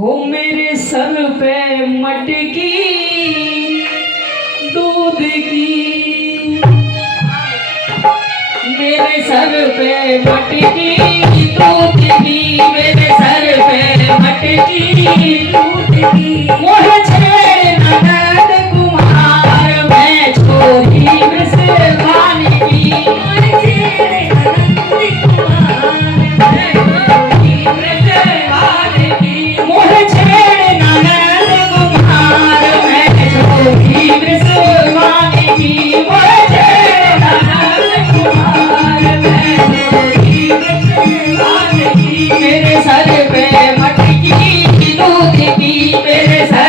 हो मेरे सर पे मटकी दूध की, मेरे सर पे मटकी दूध की, मेरे सर पे मटकी दूध की। मोह छेड़ ननद कुमार मैं छोरी विश्वान की, मोह छेड़ ननद कुमार मैं छोरी विश्वान की, मोह छेड़ ननद कुमार मैं छोरी विश्वान की, मोह छेड़ ननद कुमार मैं छोरी विश्वान की। मेरे सर पे मटकी दूध की, मेरे सर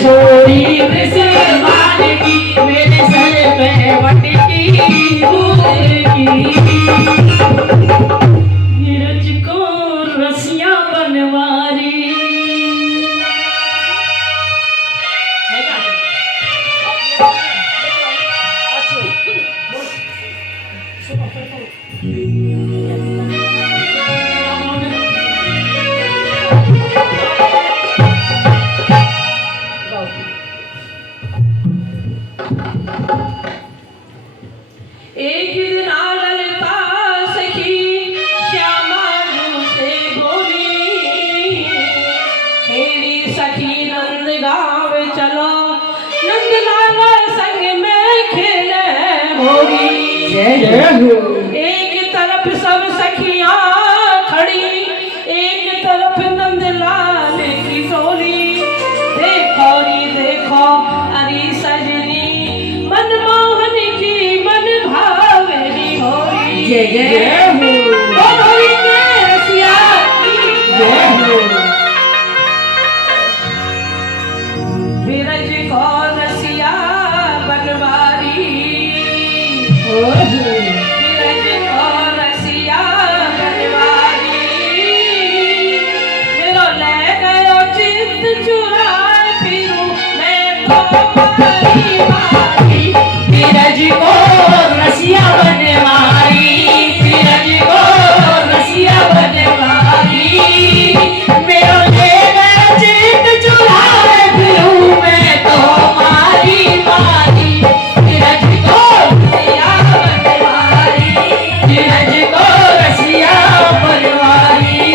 छोड़ी वृषभान की मेरे सर पे मटकी दूध की नीरज को रसिया बनवारी एक दिन ललिता सखी श्यामा जू से बोली हेरी सखी नंद गाँव चलो नंद लाला संग में खेले होरी एक तरफ सब सखियां खड़ी एक तरफ नंद लाल की टोली देखो री देखो अरी सजनी मनमोहन की मन भावनी होरी जय जय हो होरी के रसिया की जय हो बिरज को रसिया बनवारी हो बिरज को रसिया बनवारी मेरो ले गयो चित्त चुरा फिरूं मैं तो मारी मारी बीरज को रसिया बनवारी बीरज को रसिया बनवारी मेरो ले गए चित चुराए फिरूं मैं तो मारी मारी बीरज को रसिया बनवारी बीरज को रसिया बनवारी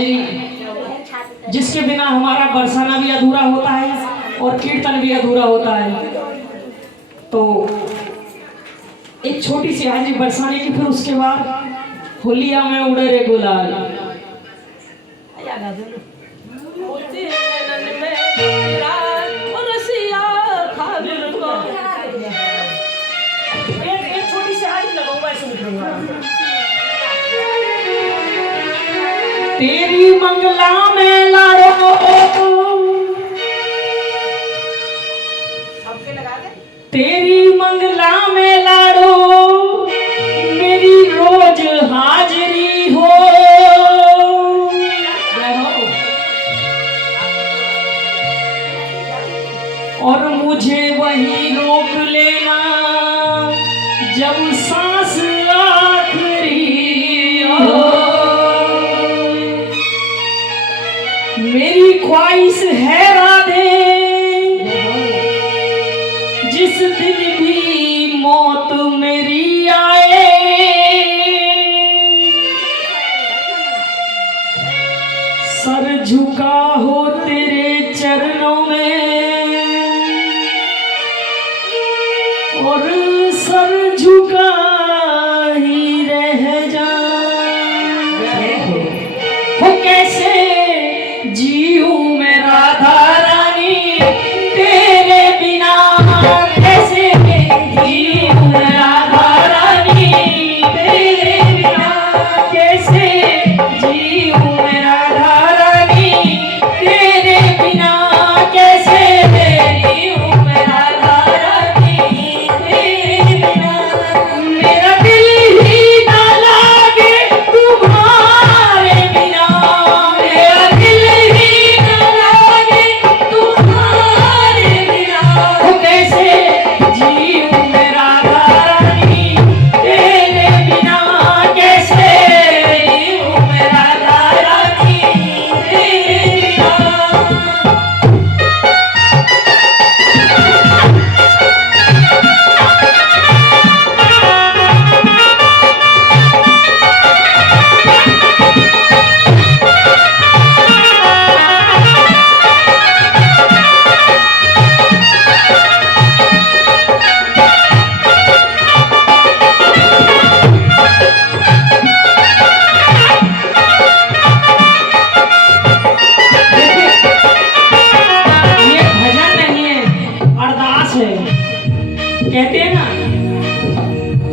हाजिरी, जिसके बिना हमारा बरसाना भी अधूरा होता है और कीर्तन भी अधूरा होता है। तो एक छोटी सी हाजिरी बरसाने की, फिर उसके बाद होलिया में उड़े रे गुलाल। होती है नैनन में तेरा और रसिया खाबिर को। एक छोटी सी हाजिरी लगाऊंगा, ऐसे निकलूंगा। तेरी मंगला में लाड़ो, तेरी मंगला में लाड़ो मेरी रोज हाजिरी हो। और मुझे वही रोक लेना जब सांस आखिरी हो। मेरी ख्वाहिश है राधे जिस दिन भी मौत मेरी आए, सर झुका हो तेरे चरणों में और सर झुका ही रह जाए। हो कैसे जीऊं मैं राधा रानी तेरे बिना, कैसे जीऊं मैं राधा रानी तेरे बिना, कैसे जीऊं मैं राधा रानी तेरे बिना, कैसे जीऊं मैं राधा रानी तेरे बिना। मेरा दिल ही ना लागे तुम्हारे बिना, मेरा दिल ही ना लागे तुम्हारे बिना। हो कैसे जीऊं मैं राधा रानी तेरे बिना, कैसे जीऊं मैं राधा रानी तेरे बिना। ये भजन नहीं है, अरदास है। कहते हैं ना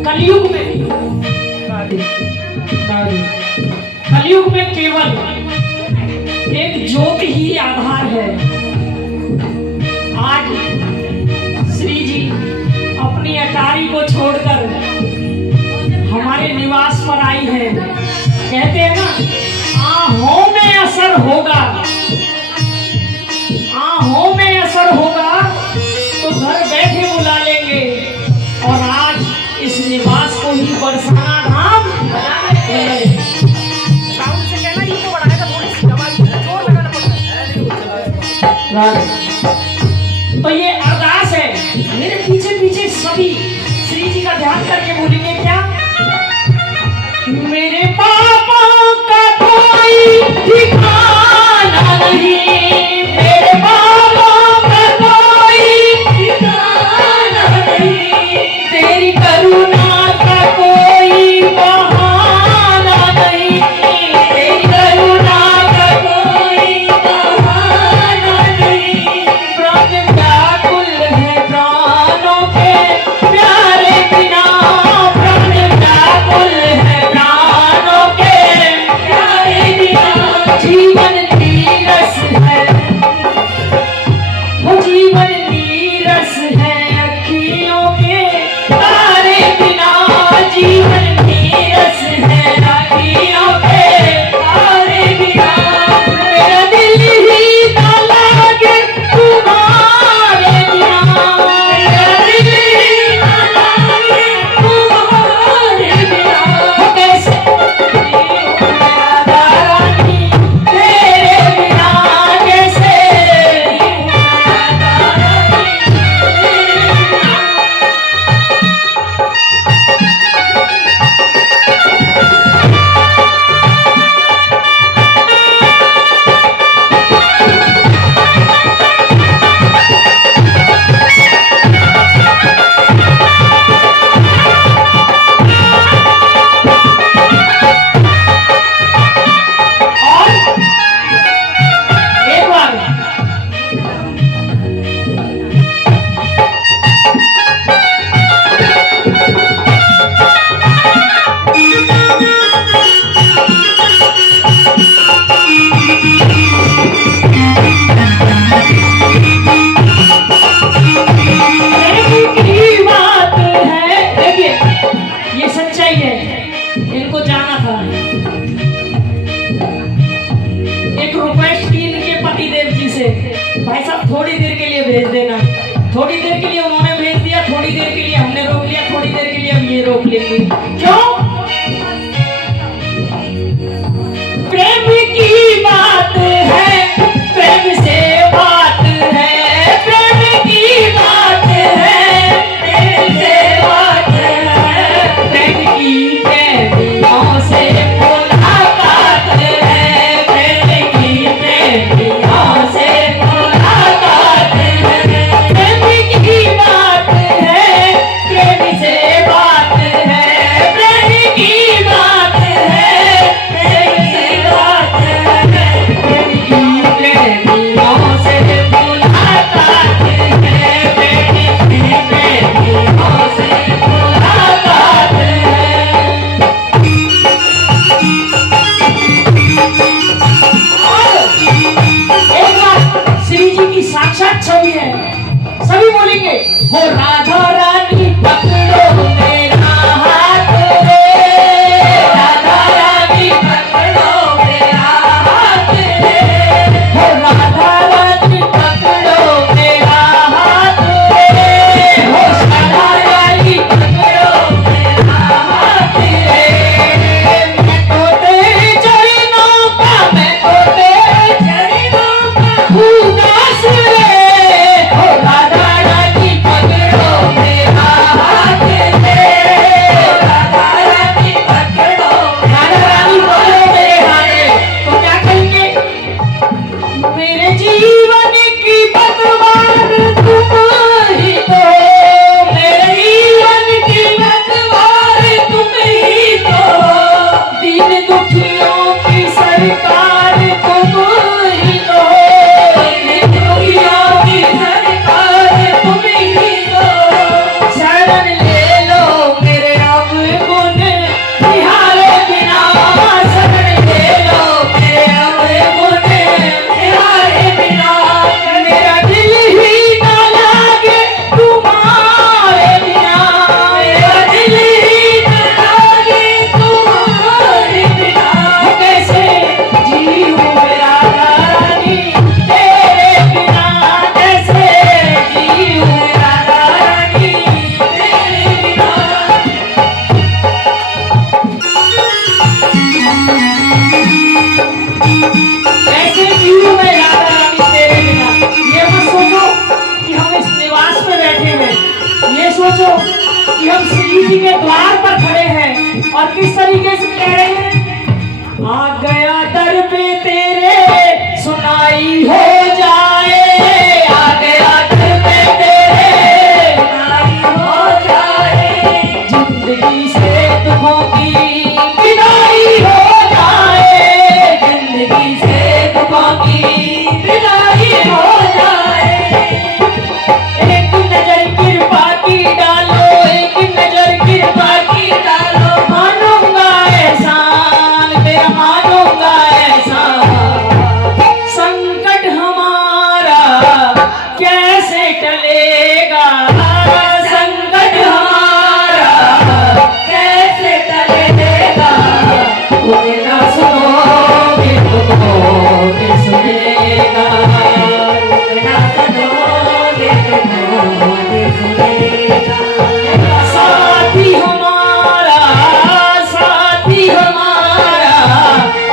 कलयुग में, कलयुग में केवल एक ज्योति ही आधार है। आज श्री जी अपनी अटारी को छोड़कर हमारे निवास पर आई है। कहते हैं ना आहों में असर होगा, आहों में असर होगा तो घर बैठे बुला लेंगे। और आज इस निवास को ही बरसाना धाम बनाएंगे। तो ये अरदास है। मेरे पीछे पीछे सभी श्री जी का ध्यान करके बोलेंगे क्या? मेरे पापा का कोई ठिकाना नहीं, मेरे पापा का कोई ठिकाना नहीं, तेरी करुणा का कोई बहाना नहीं, तेरी करुणा का कोई बहाना नहीं। प्राण व्याकुल है प्राणों के प्यारे बिना, प्राण व्याकुल है प्राणों के प्यारे बिना। जीवन की रस है थोड़ी देर के लिए उन्होंने भेज दिया, थोड़ी देर के लिए हमने रोक लिया, थोड़ी देर के लिए अब ये रोक लेंगे। क्यों? प्रेम की बात है, प्रेम से बात है, प्रेम की बात है, प्रेम से बात है, प्रेम की प्रेमियों से मुलाकात है, प्रेम की प्रेमियों से मुलाकात है, प्रेम की बात है, प्रेम से बात है, प्रेम की बात है, प्रेम से बात है, प्रेम की प्रेमियों से मुलाकात है, प्रेम की प्रेमियों से मुलाकात है। एक बार श्री जी की साक्षात छवि है, सभी बोलेंगे हो राधा रानी पकड़ो मेरा हाथ रे, राधा रानी पकड़ो मेरा हाथ रे, हो राधा रानी पकड़ो मेरा हाथ रे, हो राधा रानी पकड़ो मेरा हाथ रे, मैं तो तेरे चरणों का, मैं तो तेरे चरणों का उदास रे, हो राधा रानी पकड़ो मेरा हाथ रे, राधा रानी पकड़ो, राधा रानी पकड़ो मेरे हाथ रे। तो क्या कहेंगे? मेरे जीवन की पतवार तुम ही तो, मेरे जीवन की पतवार तुम ही तो, दीन दुखियों की सरकार तुम ही तो, दीन दुखियों की सरकार तुम ही तो, शरण ले लो मेरे अब गुण निहारे बिना, शरण ले लो मेरे अब गुण निहारे बिना, मेरा दिल ही ना लागे तुम्हारे बिना, मेरा दिल ही ना लागे तुम्हारे बिना, कैसे जीऊं मेरा रानी तेरे बिना, कैसे जीऊं मेरा रानी तेरे बिना। कैसे जीऊं मैं राधा रानी तेरे बिना। ये मत सोचो कि हम इस निवास में बैठे हैं, ये सोचो कि हम श्री जी के द्वार पर खड़े हैं और किस तरीके से कह रहे हैं, आ गया दर पे तेरे सुनाई हो जाए, आ गया दर पे तेरे सुनाई हो जाए, जिंदगी से दुखों की विदाई हो जाए, जिंदगी से दुखों की विदाई हो जाए, एक नजर कृपा की डालो, एक नजर कृपा की डालो, मानूंगा एहसान तेरा, मानूंगा एहसान, संकट हमारा कैसे टलेगा, संकट हमारा कैसे टलेगा, तुम्हें ना सुनोगे तो कौन सुनेगा, तुम्हें ना सुनोगे तो कौन सुनेगा, साथी हमारा, साथी हमारा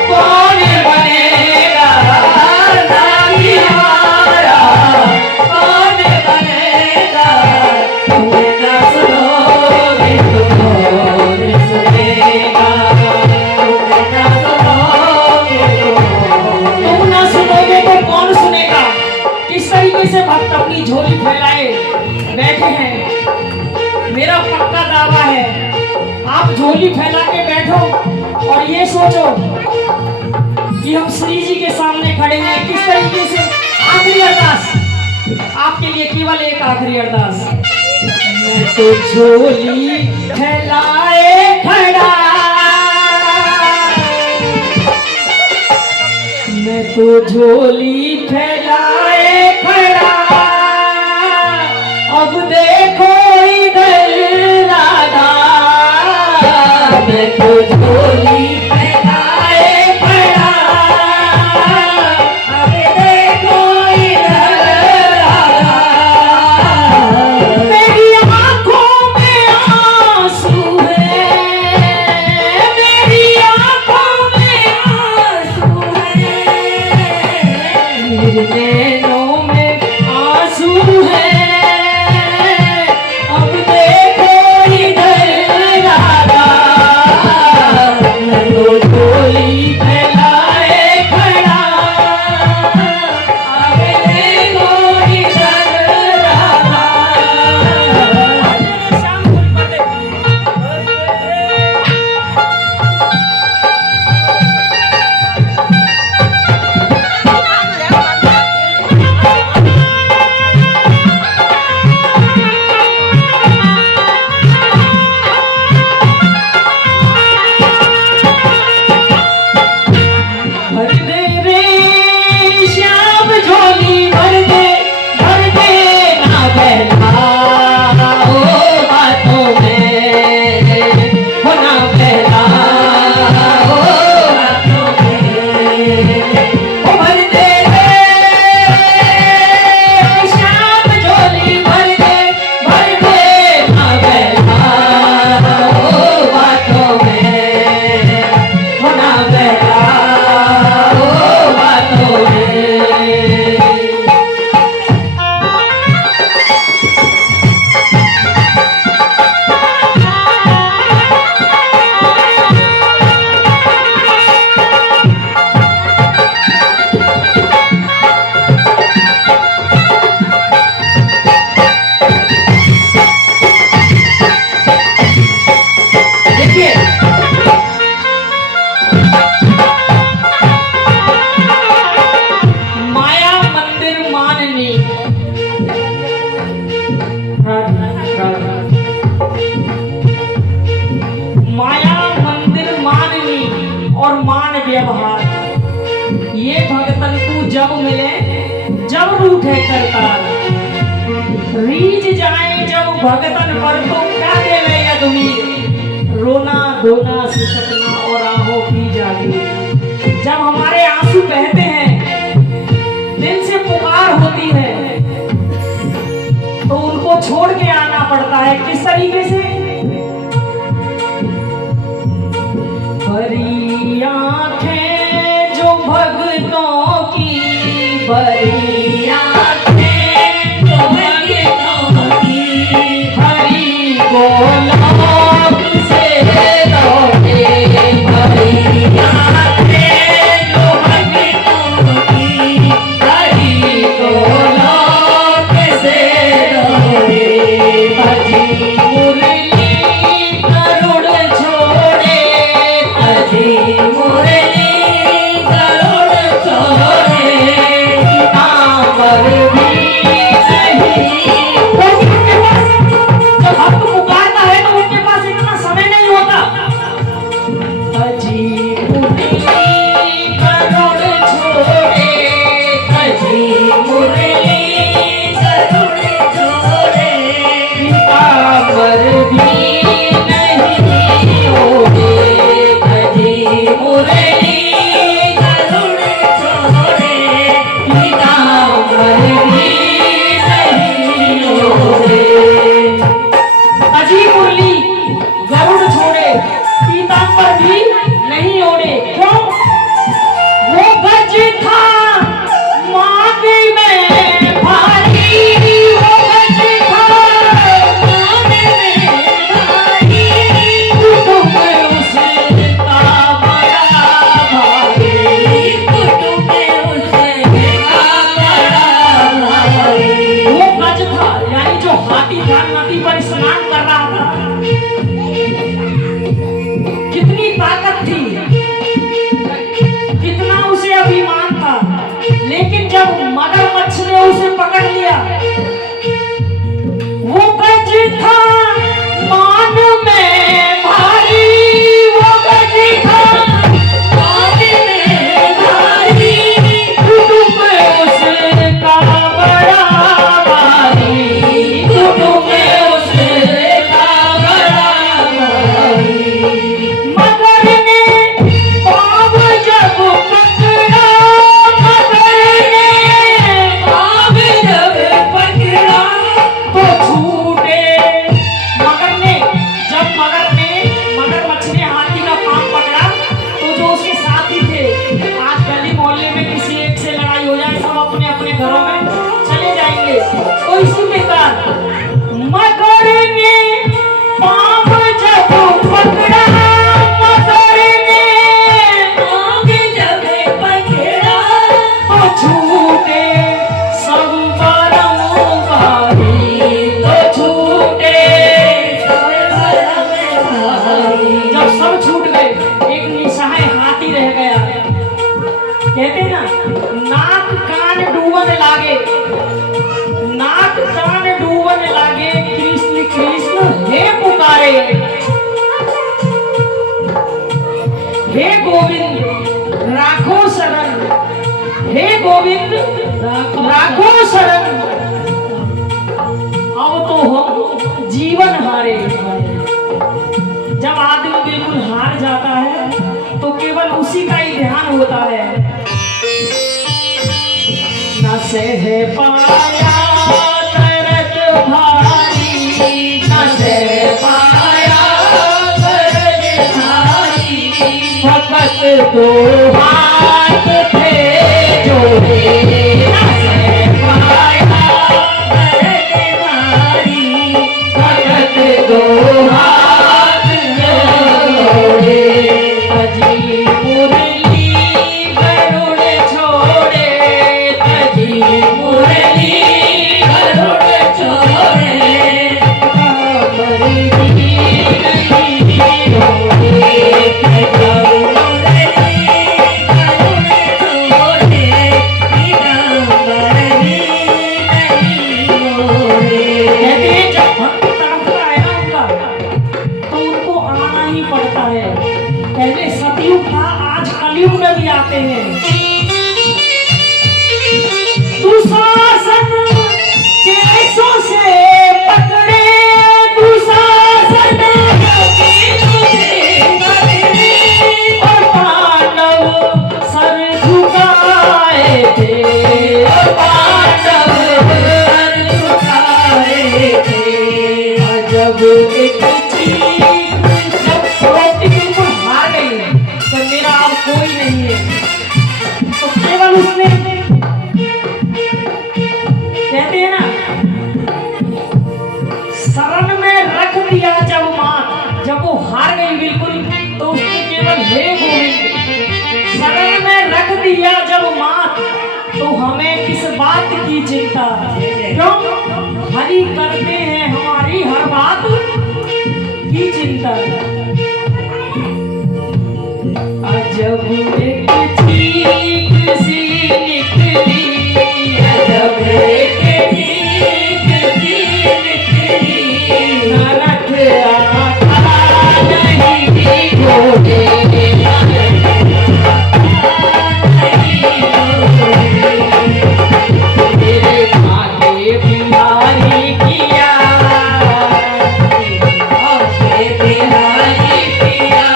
कौन बनेगा, साथी हमारा कौन बनेगा, तुम्हें ना सुनोगे तो कौन सुनेगा, तुम्हें ना सुनोगे तो तुम ना सुनोगे तो कौन सुनेगा। किस तरीके से भक्त अपनी झोली फैलाए बैठे हैं, मेरा पक्का दावा है आप झोली फैला के बैठो और ये सोचो कि हम श्री जी के सामने खड़े हैं। किस तरीके से आखिरी अरदास आपके लिए, केवल एक आखिरी अरदास, मैं तो झोली फैलाए खड़ा, मैं तो झोली फैलाए खड़ा, अब देखो इधर राधा, मैं तो झोली फैलाए खड़ा, अब देखो इधर राधा, व्यवहार। ये भगतन को जब मिले जब रूठे करतार, रीझ जाए जब भगतन पर तो क्या देवे यदुवीर, रोना धोना सिसकना और आहों की जागीर। जब हमारे आंसू बहते हैं, दिल से पुकार होती है, तो उनको छोड़ के आना पड़ता है। किस तरीके से? भरी आंखें जो भगतों की, भरी आंखें जो भगतों की, हरि गोलोक से लौटे, भरी आंखें जो भगतों की, हरि गोलोक से लौटे। भजी मुरली करुण छोड़े, भजी मुरली करुण छोड़े, नामर भी नहीं। जब भक्त पुकारता है तो उनके पास इतना समय नहीं होता। भजी मुरली करुण छोड़े, भजी मुरली करुण छोड़े, नामर भी नहीं होते। भजी मुरली करुण छोड़े, नामर भी नहीं होते। अजी मुरली गरुड़ छोड़े, पीतांबर भी नहीं ओढ़े। क्यों? वो गज था मांग में भारी, वो गज था मांग में भारी, कुटुंब उसका बड़ा भारी, कुटुंब उसका बड़ा भारी। वो गज था यानी जो हाथी था, नदी पर स्नान कर रहा था। कितनी ताकत थी, कितना उसे अभिमान था, लेकिन जब मगरमच्छ ने उसे पकड़ लिया, वो गज था मान में भारी, वो गज था मान में भारी, कुटुंब उसका बड़ा भारी, कुटुंब उसका बड़ा भारी। मगर ने पाँव जब पकड़ा, मगर ने पाँव जब पकड़ा, तो छूटे। मगरमच्छ ने हाथी का पाँव पकड़ा, तो जो उसके साथी थे, आज गली मोहल्ले में किसी एक से लड़ाई हो जाए, सब अपने अपने घरों में चले जाएंगे। तो इसी के कारण मगर ने पाँव जब पकड़ा, मगर ने पाँव जब पकड़ा, तो छूटे सब परम भारी, तो छूटे सब परम भारी। जब सब छूट गए, एक निसहाय हाथी रह गया। कहते ना, नाक कान डूबन लागे, नाक कान डूबन लागे, कृष्ण कृष्ण हे पुकारे, हे गोविंद राखो शरण, हे गोविंद राखो शरण। अब तो हम जीवन हारे। जब आदमी बिल्कुल हार जाता है तो केवल उसी का ही ध्यान होता है। न सह पाया दर्द भारी, न सह पाया दर्द भारी, भगत दो हाथ थे जोड़े, न सह पाया दर्द भारी, भगत दो हाथ जोड़े। अजी मुरली गरुड़ छोड़े, अजी मुरली गरुड़ छोड़े, कामर भी नहीं होते। अजी मुरली गरुड़ छोड़े, कामर भी नहीं होते। कहते हैं जब भक्त तड़पता है ना उनका, तो उनको आना ही पड़ता है। पहले सतयुग था, आजकल कलयुग में भी आते हैं। दुशासन केसों से पकड़े, दुशासन केसों से पकड़े, और पांडव सर झुकाए थे, और पांडव सर झुकाए थे। जब एक चीख, जब द्रौपदी बिल्कुल हार गई तो मेरा अब कोई नहीं है, तो केवल उसने कहते हैं ना, शरण में रख दिया जब मां, जब वो हार गई बिल्कुल तो उसने केवल हे गोविंद, शरण में रख दिया जब मां, तो हमें किस बात की चिंता, क्यों हरि करते हैं हमारी हर बात की चिंता। जब एक चीख सी निकली, जब एक चीख सी निकली, नरक आता नहीं घोड़े, मेरे भाग्य बिहारी किया, बिहारी किया,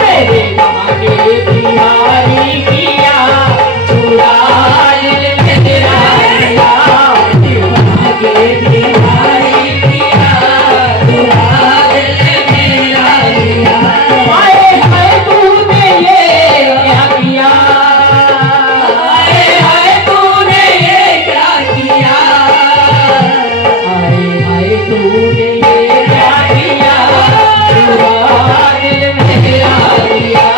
मेरे भाग्य बिहारी किया, चुरा ले मेरा लिया, भाग्य बिहारी किया, चुरा ले मेरा लिया। हाय हाय तूने ये क्या किया, हाय हाय तूने ये क्या किया, हाय हाय तूने ये क्या किया, चुरा ले मेरा लिया,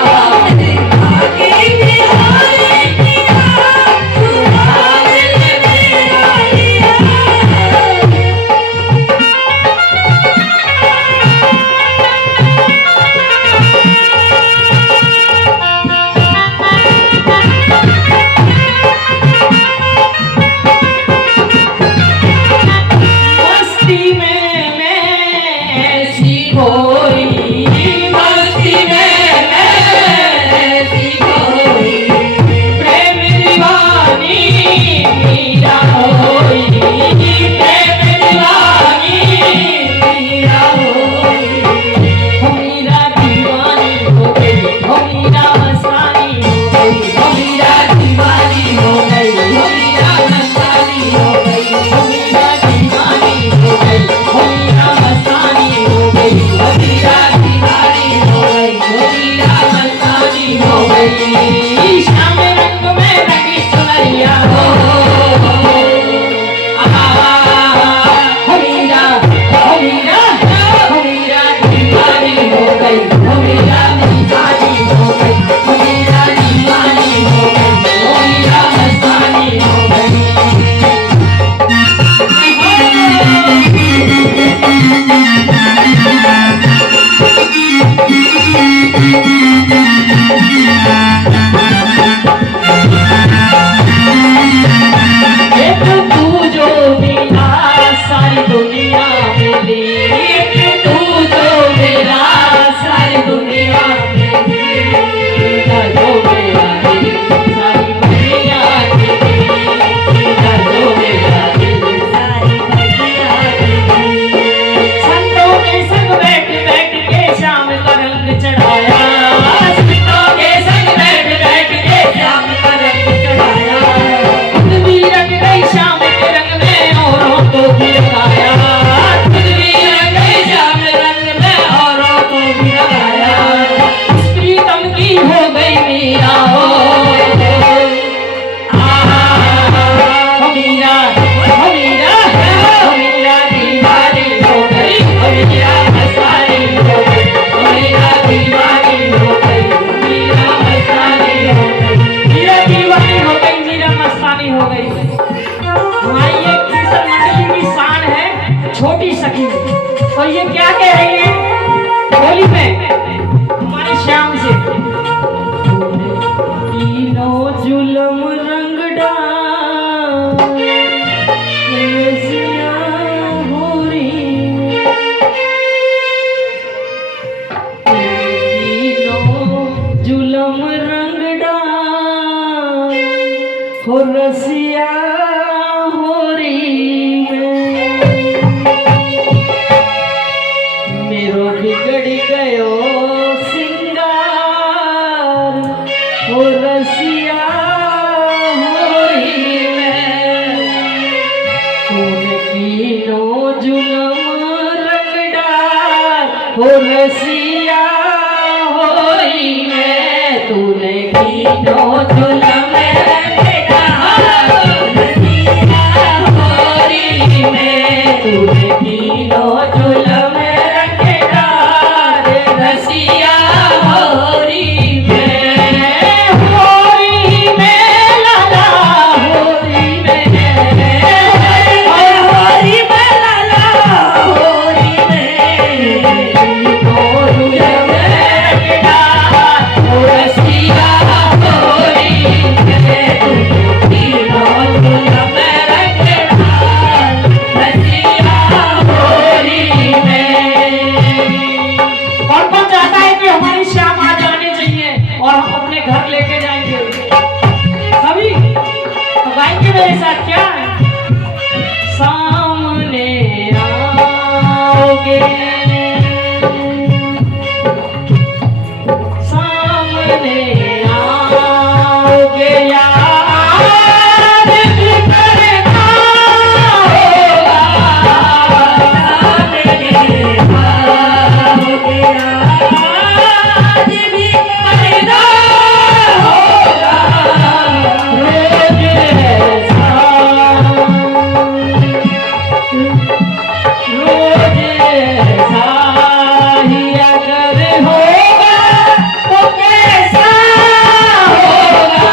भाग्य बिहारी किया, चुरा ले मेरा लिया। मस्ती में मैं ऐसी खोई, मस्ती में मैं ऐसी खोई, प्रेम दीवानी मीरा होई, प्रेम दीवानी मीरा होई, हो मीरा दीवानी हो गई, हो मीरा मस्तानी हो गई, हो मीरा दीवानी हो गई, हो मीरा मस्तानी हो गई, हो मीरा दीवानी हो गई, हो मीरा मस्तानी हो गई, हो मीरा दीवानी हो गई, हो मीरा मस्तानी हो गई। श्याम रंग में रंगी चुनरिया हो, हो मीरा, हो मीरा, हो मीरा दीवानी हो गई, हो मीरा दीवानी हो गई, हो मीरा दीवानी हो गई, हो मीरा मस्तानी हो गई। एक तू जो मिला सारी दुनिया मिली, एक तू जो मिला सारी दुनिया मिली, तेरा जो मेरा दिल सारी दुनिया मिली, तेरा जो मेरा दिल सारी दुनिया मिली। संतों के संग बैठ बैठ के शाम का रंग चढ़ाया, संतों के संग बैठ बैठ के शाम का रंग चढ़ाया, खुद भी रंग गई शाम के रंग में औरों को भी रंगाया, खुद भी रंग गई शाम के रंग में औरों को भी रंगाया, उस प्रीतम की हो गई मीरा हो, हो मीरा, हो मीरा, हो मीरा दीवानी हो गई, हो मीरा मस्तानी हो गई, हो मीरा दीवानी हो गई, मीरा मस्तानी हो गई, मीरा दीवानी हो गई, मीरा मस्तानी हो गई। हमारी ये कीर्तन मंडली की शान है छोटी सखी, तो ये क्या कह रही है होली में हमारे श्याम से, तीनों जुल्म रंग डाल रसिया होरी, तीनों जुल्म हो रसिया होरी में तूने की तो जुलम बेटा रसिया होरी में तूने की तो जुलम बेटा रसिया होरी में लाला होरी में होरी में लाला होरी में तो जुलम बेटा रसिया होरी में तूने की तो जुलम बेटा रसिया होरी में। और कौन चाहता है कि हमारी श्याम आ जानी चाहिए और हम अपने घर लेके जाएंगे सभी तो गाएंगे मेरे साथ क्या सामने आओगे सामने आओगे यार भी करना होगा सामने आओगे यार भी करना होगा रोज ऐसा रोज ऐसा ही अगर होगा तो कैसा होगा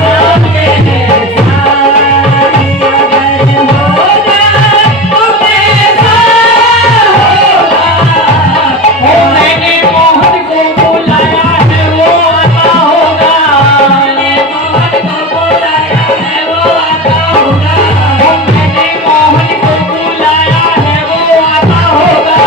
रोज ऐसा ही अगर होगा तो कैसा होगा ओ मैंने मोहन को बुलाया है वो आता होगा मैंने मोहन को बुलाया है वो आता होगा ओ मैंने मोहन को बुलाया है वो आता होगा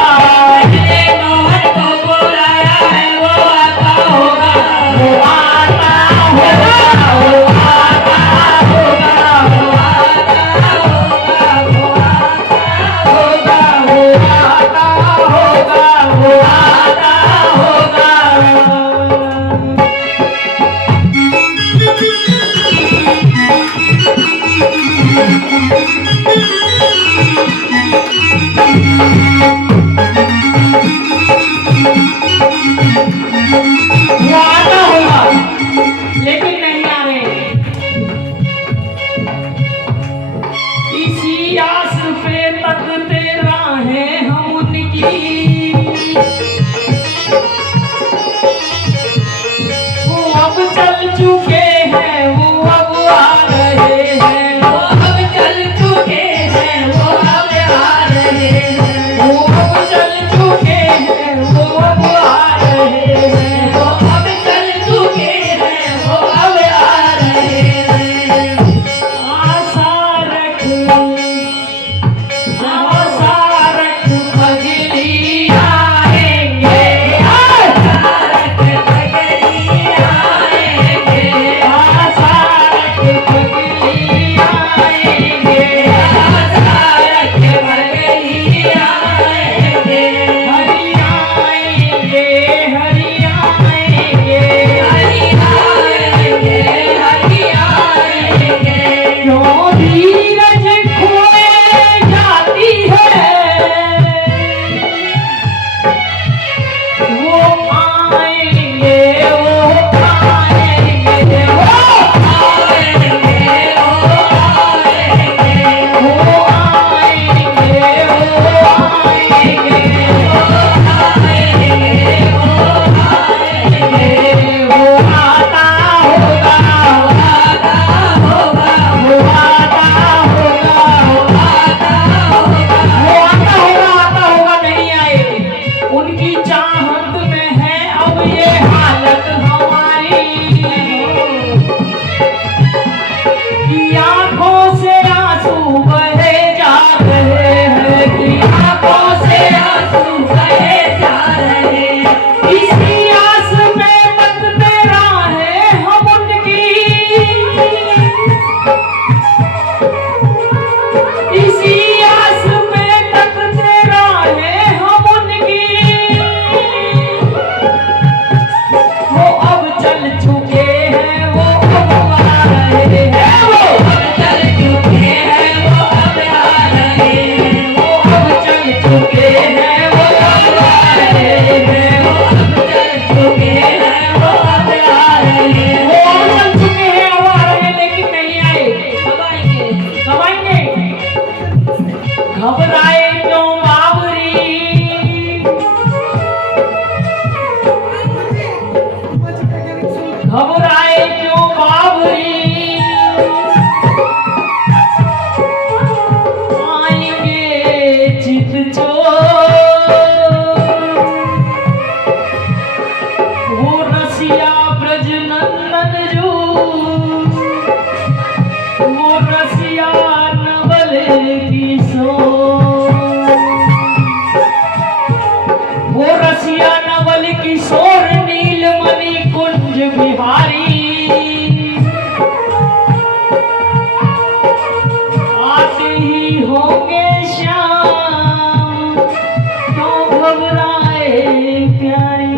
वो रसिया ब्रज नंदन जो, वो रसिया नवल किशोर, वो रसिया नवल किशोर नीलमणि कुंज बिहारी, आते ही होंगे श्याम तो घबराए प्यारी।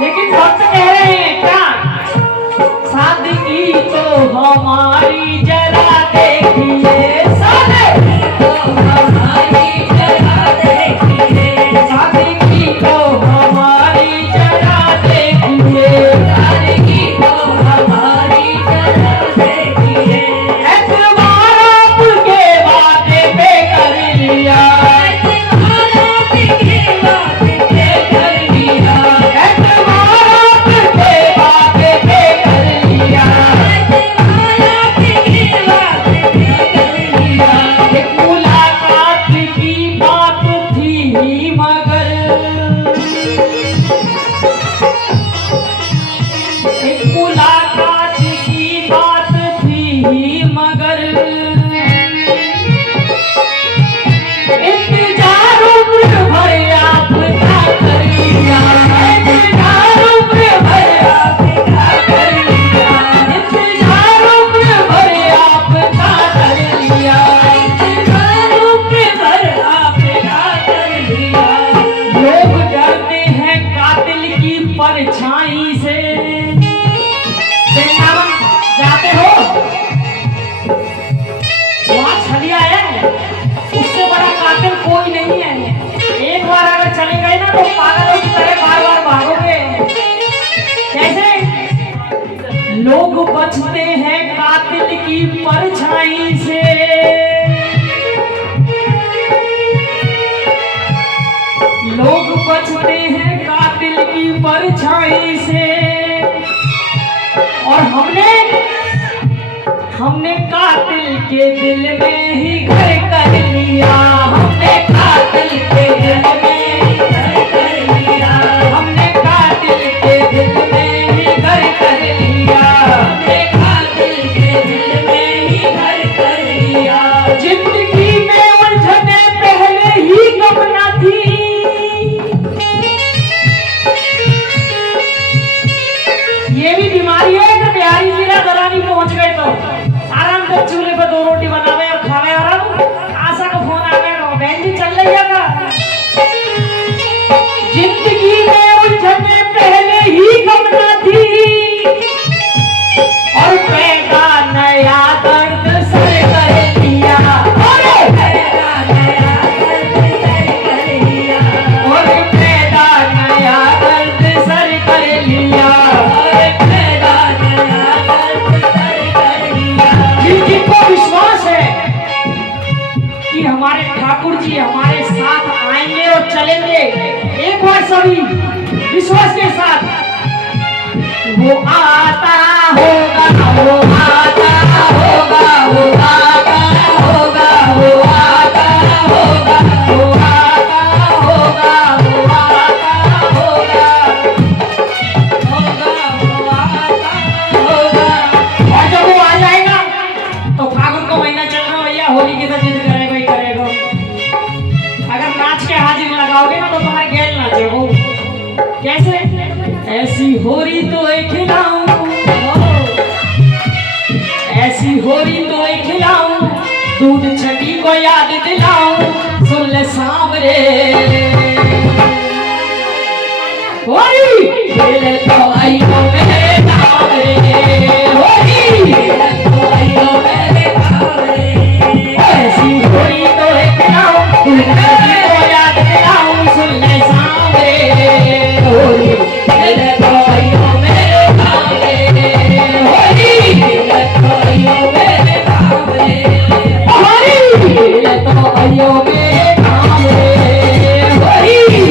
लेकिन भक्त कह रहे हैं क्या, सादगी तो हमारी जरा देखिए, सादगी तो हमारी जरा देखिए, सादगी तो हमारी जरा देखिए, सादगी तो हमारी जरा देखिए। एतबार आपके वादे पे कर लिया, एतबार आपके वादे पे कर लिया, एतबार आपके वादे पे कर लिया, एतबार आपके वादे पे कर लिया। एक मुलाकात की बात थी मगर, एक मुलाकात की बात थी मगर, इंतजार उम्र भर आपका कर लिया, इंतजार उम्र भर आपका कर लिया, इंतजार उम्र भर आपका कर लिया, इंतजार उम्र भर आपका कर लिया। लोग डरते हैं कातिल की परछाई से, वृंदावन जाते हो वहाँ छलिया है, उससे बड़ा कातिल कोई नहीं है। एक बार अगर चले गए ना तो पागलों की तरह बार बार भागोगे। कैसे लोग बचते हैं कातिल की परछाई से, लोग बचते हैं कातिल की परछाई से। और हमने कातिल के दिल में ही घर कर लिया, हमने कातिल के दिल में ही घर कर लिया, हमने कातिल के दिल में ही घर कर लिया, हमने कातिल के दिल में ही घर कर लिया। जिंदगी में उलझने पहले ही गम न थी, ये भी बीमारी है कि बिहारी जीरा दलानी पहुंच गए तो आराम से चूल्हे पर 2 रोटी बनावे और खावे। और अब आशा का फोन आ गया, बहन जी चल रही है का? जिंदगी में उलझने पहले ही गम न थी, और पैदा नया दर्द सर कर लिया, और पैदा नया दर्द सर कर लिया, और पैदा नया दर्द सर कर लिया, और पैदा नया दर्द सर कर लिया। जिनको विश्वास है कि हमारे ठाकुर जी हमारे साथ आएंगे और चलेंगे, एक बार सभी विश्वास के साथ, वो आता होगा, वो आता होगा, वो आता होगा, वो आता होगा, वो आता होगा, वो आता होगा, होगा। और जब वो आ जाएगा तो फागुन का महीना चल रहा भैया, होली की तो जिद करेगा ही करेगा। अगर नाच के हाजिर लगाओगे ना तो तुम्हारे गैल नाचेगो। कैसे? ऐसी होरी तो एक खिलाऊं, ऐसी होरी तो एक खिलाऊं, दूध छठी को याद दिलाऊं, सुन ले सांवरे होरी खेले तो आइयो मेरे सांवरे, होरी खेले तो आइयो मेरे सांवरे। ऐसी होरी तो एक खिलाऊं, दूध छठी को याद दिलाऊं, सुन ले सांवरे होरी खेले तो आइयो मेरे सांवरे, होरी खेले तो आइयो मेरे सांवरे, होरी खेले तो आइयो मेरे सांवरे, होरी खेले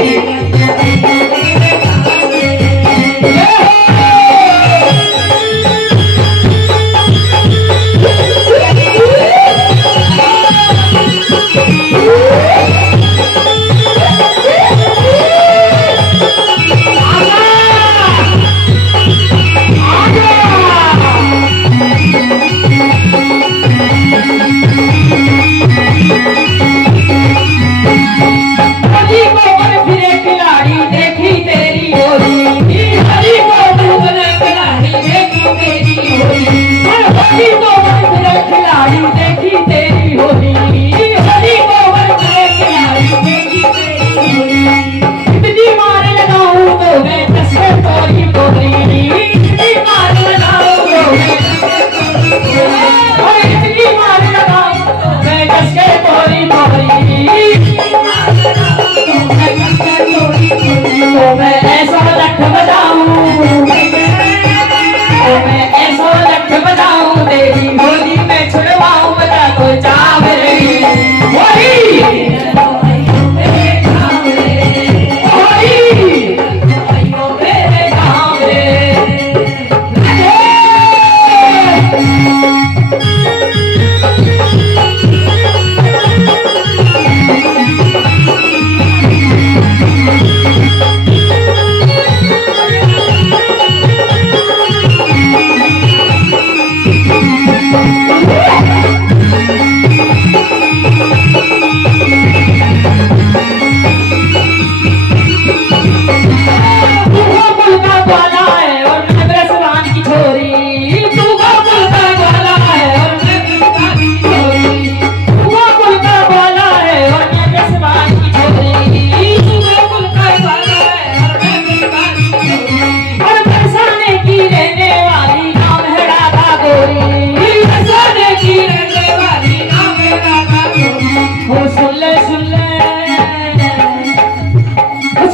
तो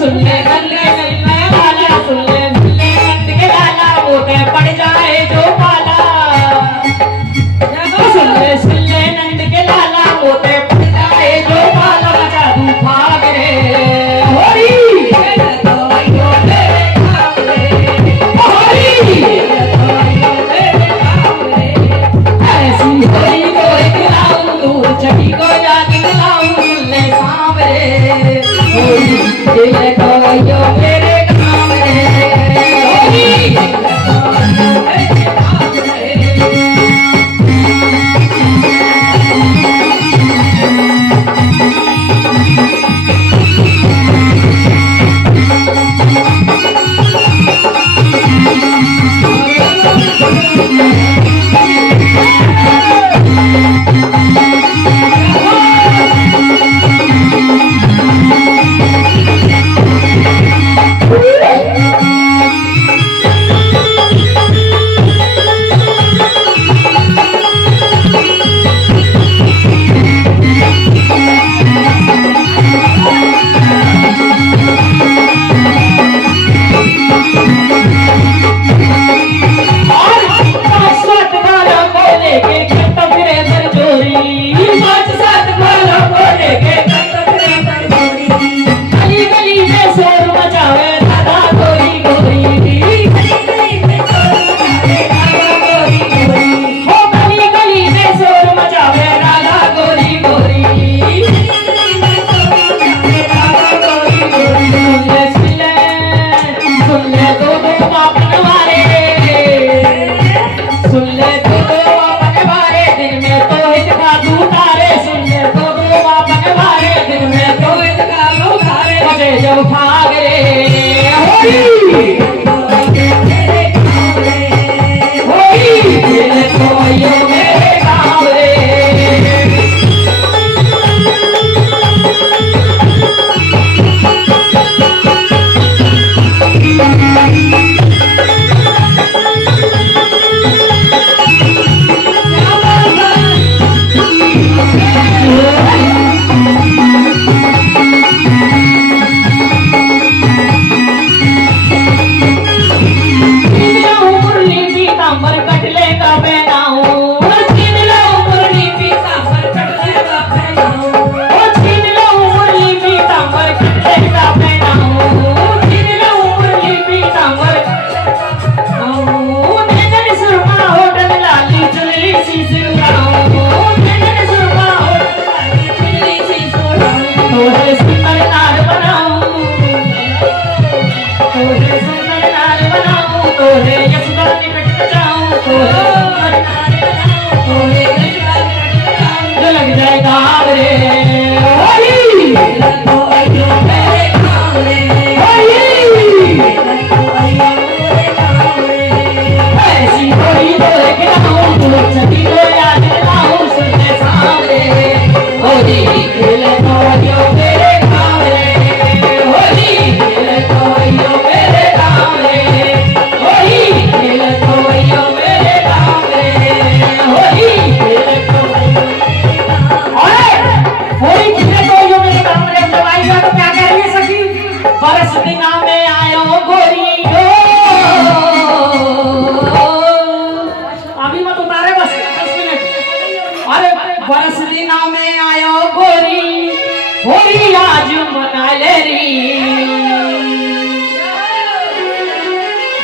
सुन ले नंद के लाला, सुन ले नंद के लाला, मोते पड़ जाए जो पाला। सुन ले नंद के लाला, मोते पड़ जाए जो पाला, जादू भाग रे होरी। ऐसी होरी को एक लाऊं, दूर छठी को जाके लाऊं, सुन ले सांवरे होरी, दिल को यो मेरे काम रे होरी।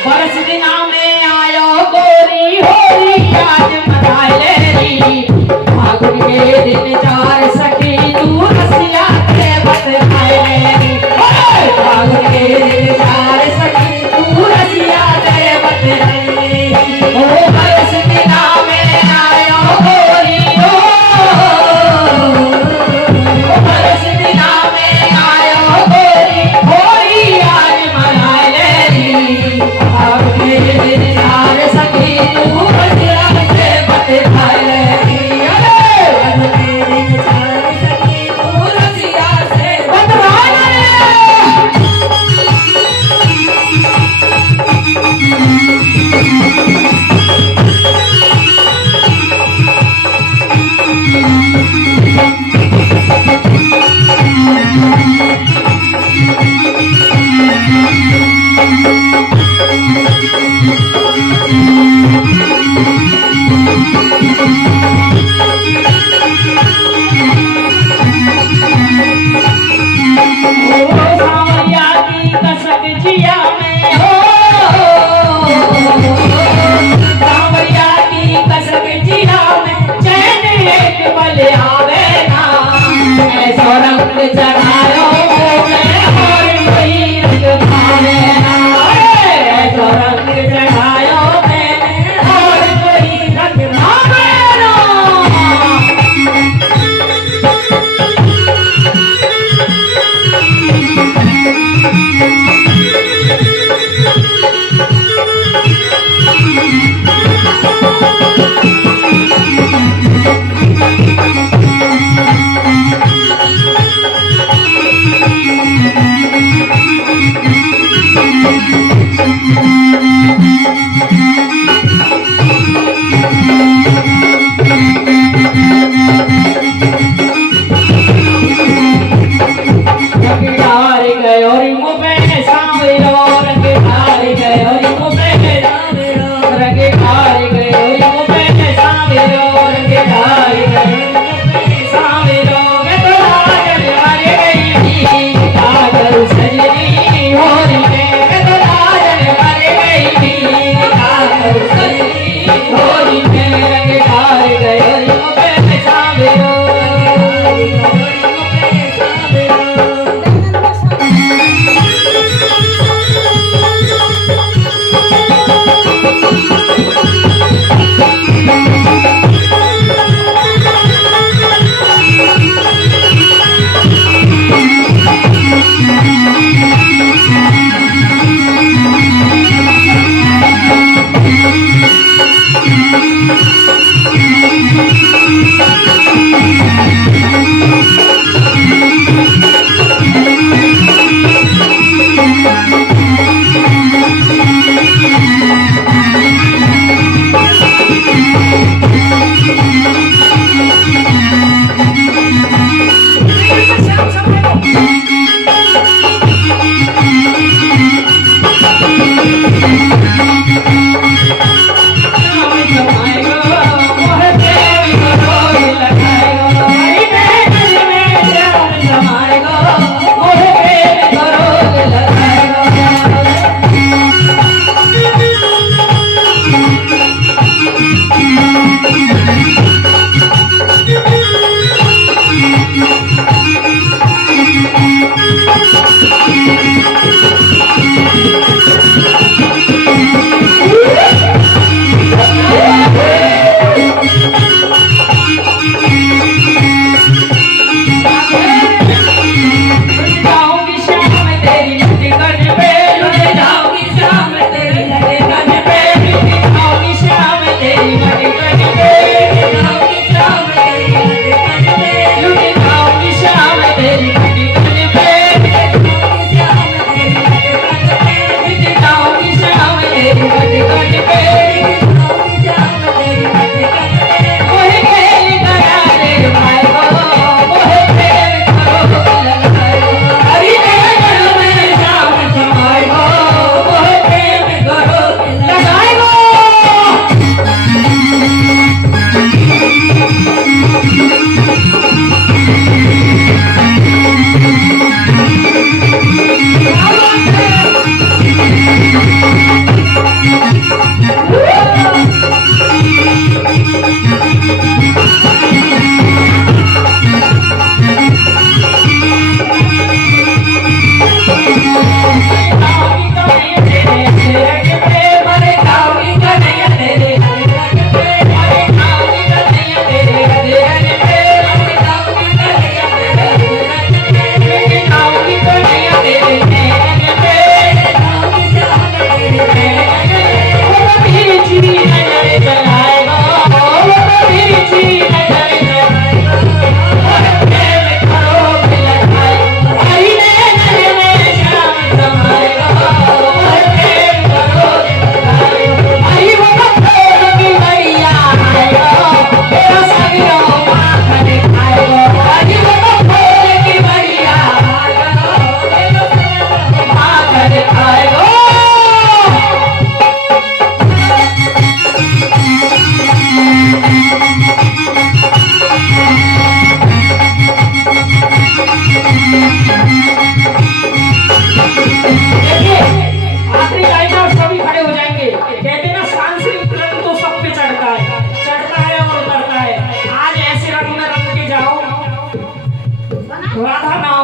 बरस दिना में आयो गोरी होली आज मनाए री फागुन के दिन चार सखी तू रसिया के बतलाए री फागुन के दिन चार सखी तू रसिया के बतलाए ओ बरस दिना में आयो गोरी हो बरस दिना में आयो गोरी होली आज मनाए री फागुन के दिन चार सखी तू रसिया के बतलाए री फागुन के दिन चार चढ़ायो बोले और कोई रंग भावे ना ऐसो रंग चढ़ायो मैंने और कोई रंग भावे ना।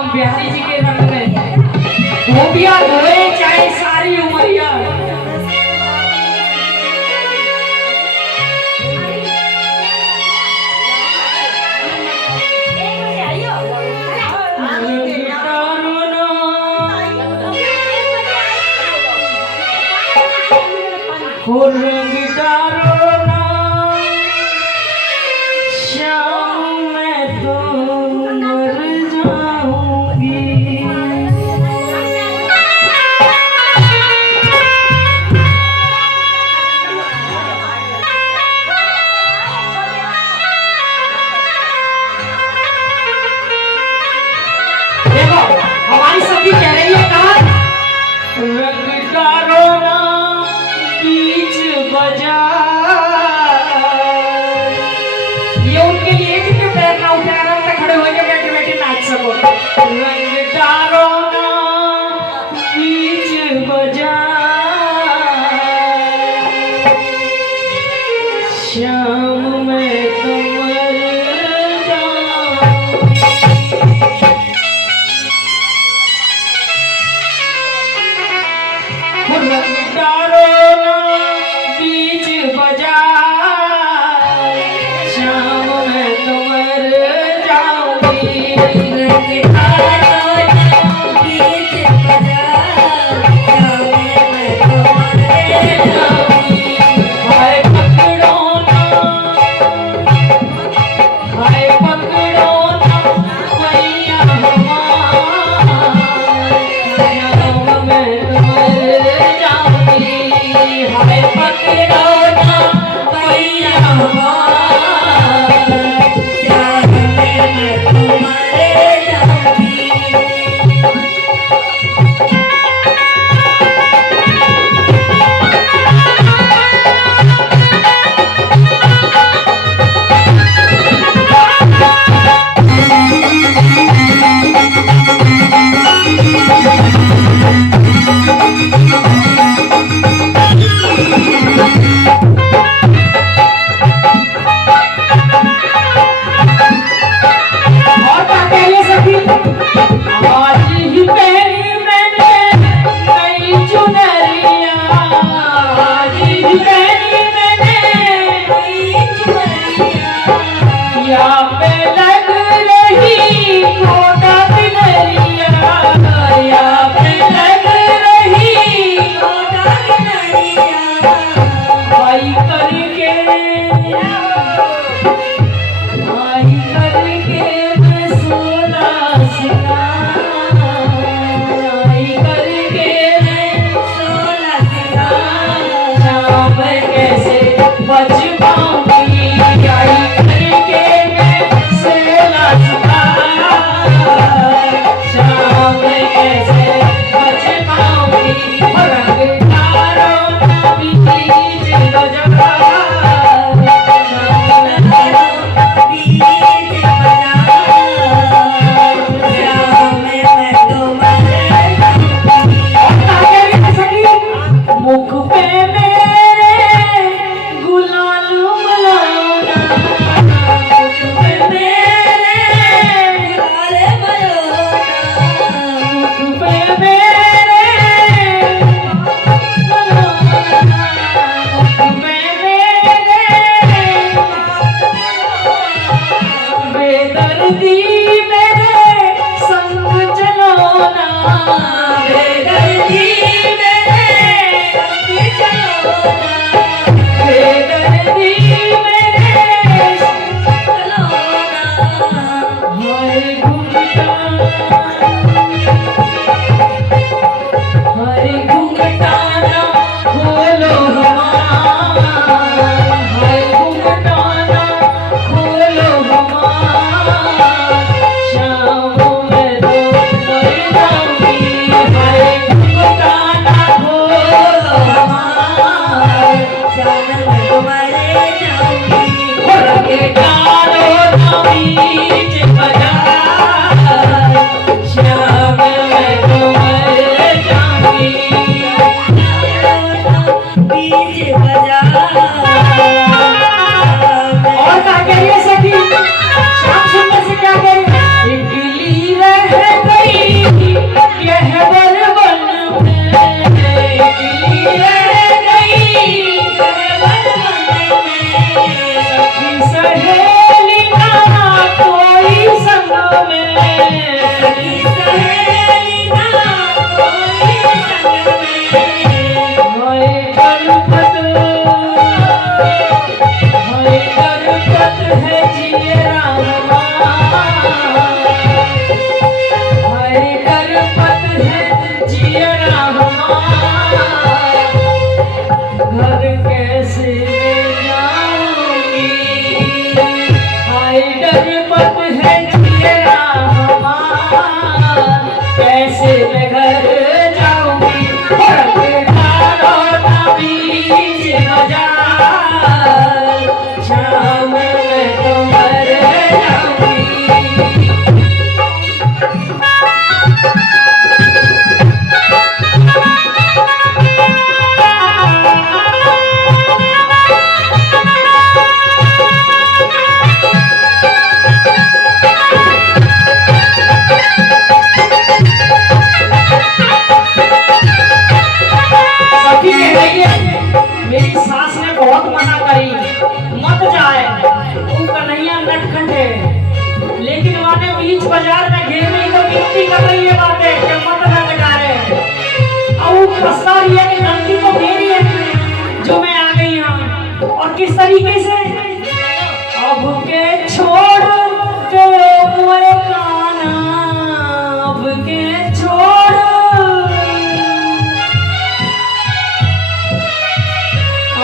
राम बिहारी जी के रंग में गोपियां धोए चाहे सारी उमरिया। रंग डारो ना श्याम मैं तो मर जाऊंगी। देखो हमारी सभी कह रही है कहा रंग डारो ना बीच बाजार। ये उनके लिए जिनके पैर ना उठे आराम से खड़े होके बैठे बैठे नाच सको। रंग डारो ना बीच बाजार श्याम में कमर जाऊं। के छोड़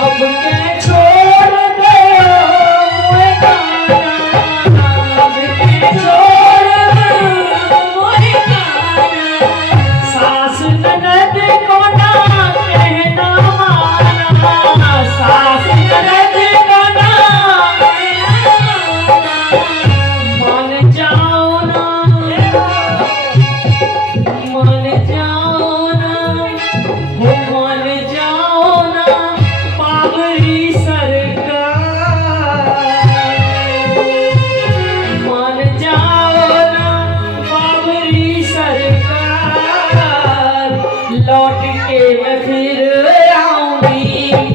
अब के छोड़ दो मोए गाना, अब के छोड़ मोए गाना, सास ननद को ना कहना माना, सास ननद को ना मान जाओ ना, मान जाओ ना, हो मान जाओ ना बाबरी सरकार, मान जाओ ना बाबरी सरकार, लौट के न फिर आऊंगी,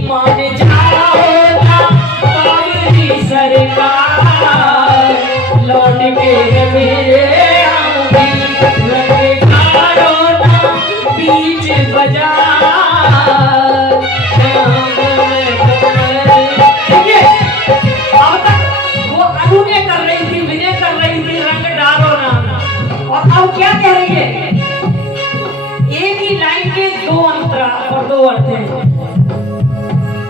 मान जाओ ना बाबरी सरकार, लौट के न फिर आऊंगी, रंग ढालो ना बीच बाजार, देखिए अब तक वो अनु ने कर रही थी, विजय कर रही थी रंग डालो ना, और अब क्या कह रही है? एक ही लाइन के दो अंतरा और दो अर्थ हैं,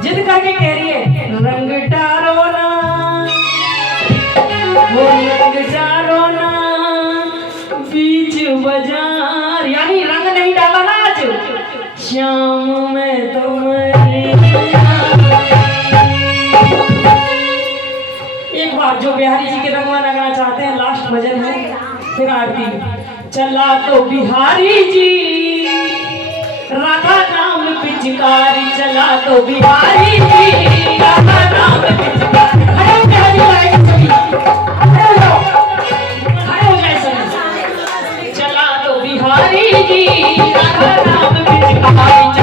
जिद करके कह रही है रंग डालो ना, वो रंग डालो ना बीच बाजार, यानी रंग नहीं डाला ना आज, शाम में तुम्हारी एक बार जो बिहारी जी के रंगवा लगाना चाहते हैं, लास्ट भजन है, फिर आरती। चला तो बिहारी जी राधा नाम पिचकारी, चला तो बिहारी जी राधा नाम पिचकारी, खड़े हो बिहारी लाइन सभी, खड़े हो जाओ, खड़े हो जाए सभी। चला तो बिहारी जी राधा नाम पिचकारी,